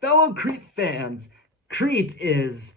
Fellow Creep fans, Creep is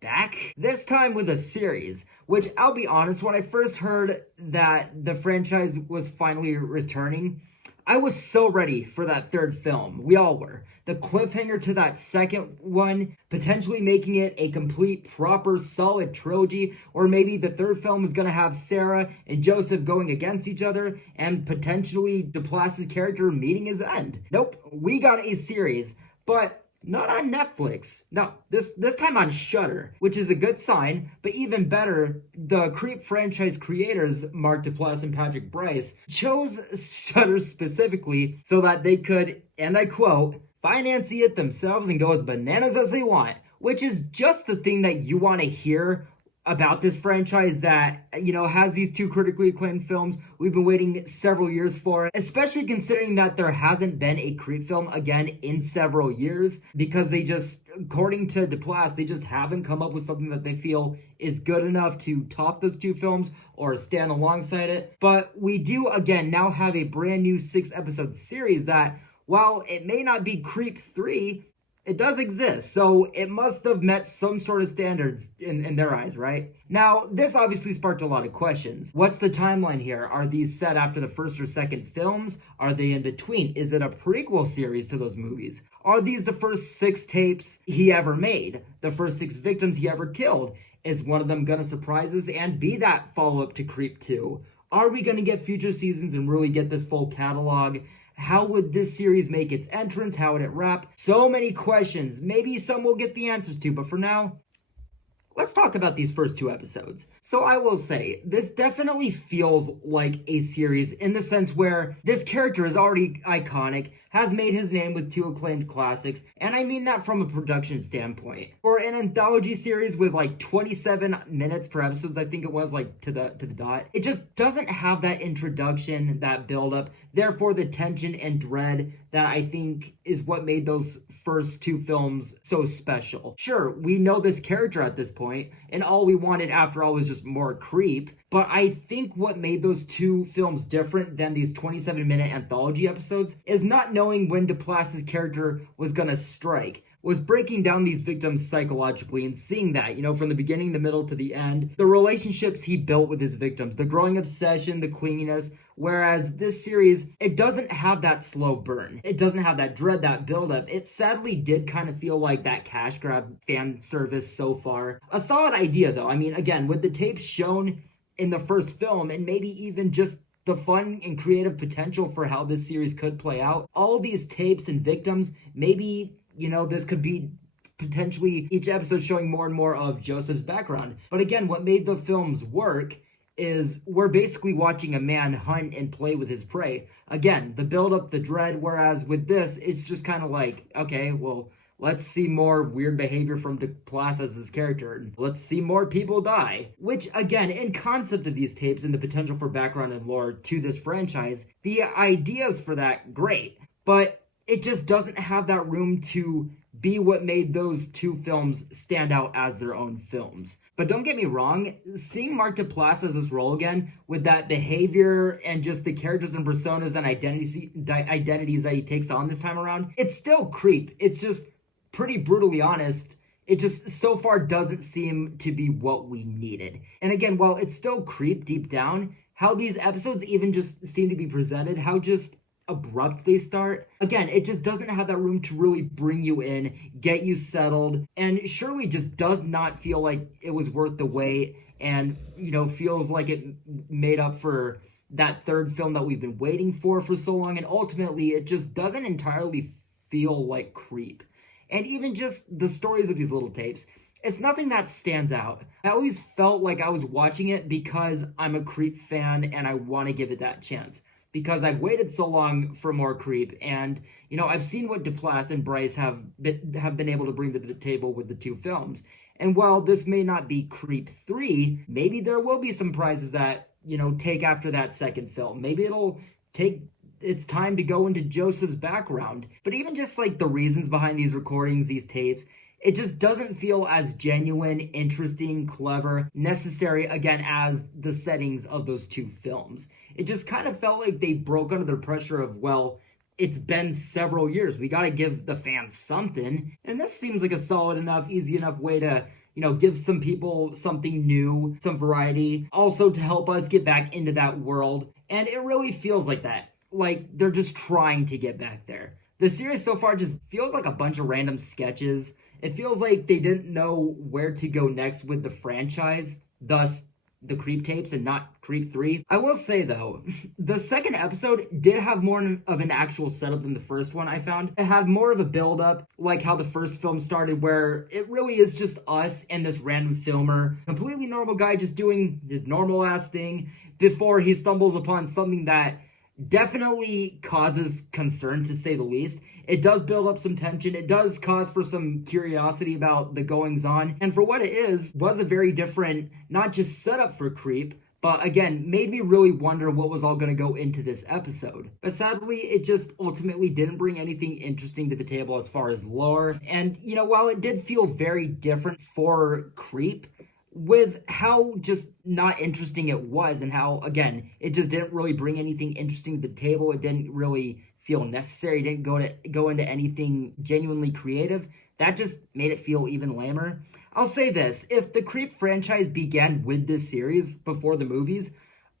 back, this time with a series, which I'll be honest, when I first heard that the franchise was finally returning, I was so ready for that third film. We all were. The cliffhanger to that second one, potentially making it a complete, proper, solid trilogy, or maybe the third film is going to have Sarah and Joseph going against each other, and potentially Duplass's character meeting his end. Nope, we got a series, but not on Netflix. No, this time on Shudder, which is a good sign, but even better, the Creep franchise creators, Mark Duplass and Patrick Brice, chose Shudder specifically so that they could, and I quote, finance it themselves and go as bananas as they want, which is just the thing that you want to hear about this franchise that, has these two critically acclaimed films we've been waiting several years for, especially considering that there hasn't been a Creep film again in several years, because they just, according to Duplass, they just haven't come up with something that they feel is good enough to top those two films or stand alongside it. But we do, again, now have a brand new 6-episode series that, while it may not be Creep 3, it does exist, so it must have met some sort of standards in their eyes, right? Now, this obviously sparked a lot of questions. What's the timeline here? Are these set after the first or second films? Are they in between? Is it a prequel series to those movies? Are these the first 6 tapes he ever made? The first 6 victims he ever killed? Is one of them gonna surprise us and be that follow-up to Creep 2? Are we gonna get future seasons and really get this full catalog? How would this series make its entrance? How would it wrap? So many questions. Maybe some we'll get the answers to, but for now, let's talk about these first 2 episodes. So I will say, this definitely feels like a series in the sense where this character is already iconic, has made his name with 2 acclaimed classics, and I mean that from a production standpoint. For an anthology series with like 27 minutes per episodes, I think it was, like to the dot, it just doesn't have that introduction, that build-up, therefore the tension and dread that I think is what made those first 2 films so special. Sure, we know this character at this point, and all we wanted after all was just more Creep, but I think what made those 2 films different than these 27-minute anthology episodes is not knowing when Duplass's character was gonna strike, was breaking down these victims psychologically and seeing that, from the beginning, the middle, to the end, the relationships he built with his victims, the growing obsession, the clinginess, whereas this series, it doesn't have that slow burn. It doesn't have that dread, that buildup. It sadly did kind of feel like that cash grab fan service so far. A solid idea, though. I mean, again, with the tapes shown in the first film, and maybe even just the fun and creative potential for how this series could play out, all these tapes and victims, maybe this could be potentially each episode showing more and more of Joseph's background. But again, what made the films work is we're basically watching a man hunt and play with his prey. Again, the build up, the dread, whereas with this, it's just kind of like, okay, well, let's see more weird behavior from Duplass as this character. Let's see more people die. Which, again, in concept of these tapes and the potential for background and lore to this franchise, the ideas for that, great. But it just doesn't have that room to be what made those 2 films stand out as their own films. But don't get me wrong, seeing Mark Duplass as this role again, with that behavior and just the characters and personas and identities that he takes on this time around, it's still Creep. It's just pretty brutally honest. It just so far doesn't seem to be what we needed. And again, while it's still Creep deep down, how these episodes even just seem to be presented, how just abrupt they start. Again, it just doesn't have that room to really bring you in, get you settled, and surely just does not feel like it was worth the wait, and feels like it made up for that third film that we've been waiting for so long, and ultimately it just doesn't entirely feel like Creep. And even just the stories of these little tapes, it's nothing that stands out. I always felt like I was watching it because I'm a Creep fan and I want to give it that chance, because I've waited so long for more Creep, and I've seen what Duplass and Brice have been able to bring to the table with the 2 films. And while this may not be Creep 3, maybe there will be some prizes that take after that second film. Maybe it'll take its time to go into Joseph's background. But even just like the reasons behind these recordings, these tapes, it just doesn't feel as genuine, interesting, clever, necessary, again, as the settings of those 2 films. It just kind of felt like they broke under the pressure of, well, it's been several years. We got to give the fans something. And this seems like a solid enough, easy enough way to, give some people something new, some variety, also to help us get back into that world. And it really feels like that. Like they're just trying to get back there. The series so far just feels like a bunch of random sketches. It feels like they didn't know where to go next with the franchise, thus the Creep tapes and not Creep 3. I will say though, the second episode did have more of an actual setup than the first one, I found. It had more of a build up, like how the first film started, where it really is just us and this random filmer, completely normal guy just doing his normal ass thing before he stumbles upon something that definitely causes concern, to say the least. It does build up some tension. It does cause for some curiosity about the goings on. And for what it is, was a very different, not just setup for Creep, but again, made me really wonder what was all going to go into this episode. But sadly, it just ultimately didn't bring anything interesting to the table as far as lore. And, while it did feel very different for Creep, with how just not interesting it was, and how, again, it just didn't really bring anything interesting to the table. It didn't really feel necessary. It didn't go into anything genuinely creative. That just made it feel even lamer. I'll say this, if the Creep franchise began with this series before the movies,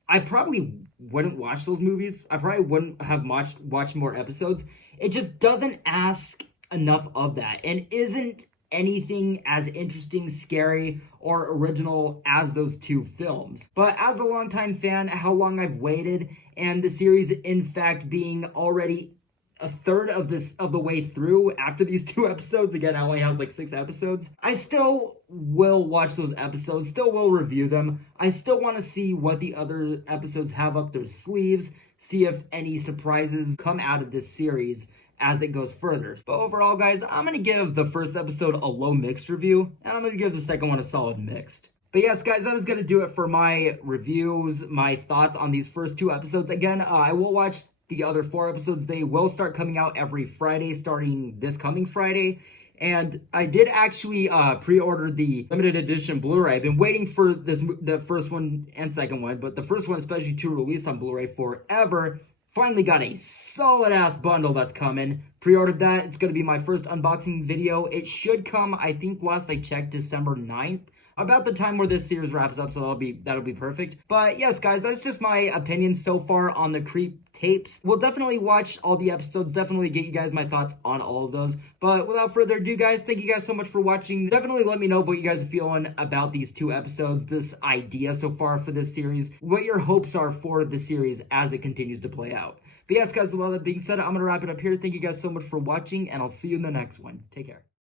I probably wouldn't watch those movies. I probably wouldn't have watched more episodes. It just doesn't ask enough of that, and isn't anything as interesting, scary, or original as those two films. But as a longtime fan, how long I've waited, and the series in fact being already a third of the way through after these two episodes, again, it only has like 6 episodes, I still will watch those episodes, still will review them. I still want to see what the other episodes have up their sleeves, see if any surprises come out of this series as it goes further. But overall, guys, I'm going to give the first episode a low mixed review, and I'm going to give the second one a solid mixed. But yes, guys, that is going to do it for my reviews, my thoughts on these first 2 episodes. Again, I will watch the other 4 episodes. They will start coming out every Friday, starting this coming Friday. And I did actually pre-order the limited edition Blu-ray. I've been waiting for the first one and second one, but the first one especially to release on Blu-ray forever. Finally got a solid ass bundle that's coming. Pre-ordered that. It's going to be my first unboxing video. It should come, I think last I checked, December 9th. About the time where this series wraps up, so that'll be perfect. But yes, guys, that's just my opinion so far on the Creep tapes. We'll definitely watch all the episodes, definitely get you guys my thoughts on all of those. But without further ado, guys, thank you guys so much for watching. Definitely let me know what you guys are feeling about these 2 episodes, this idea so far for this series, what your hopes are for the series as it continues to play out. But yes, guys, with all that being said, I'm going to wrap it up here. Thank you guys so much for watching, and I'll see you in the next one. Take care.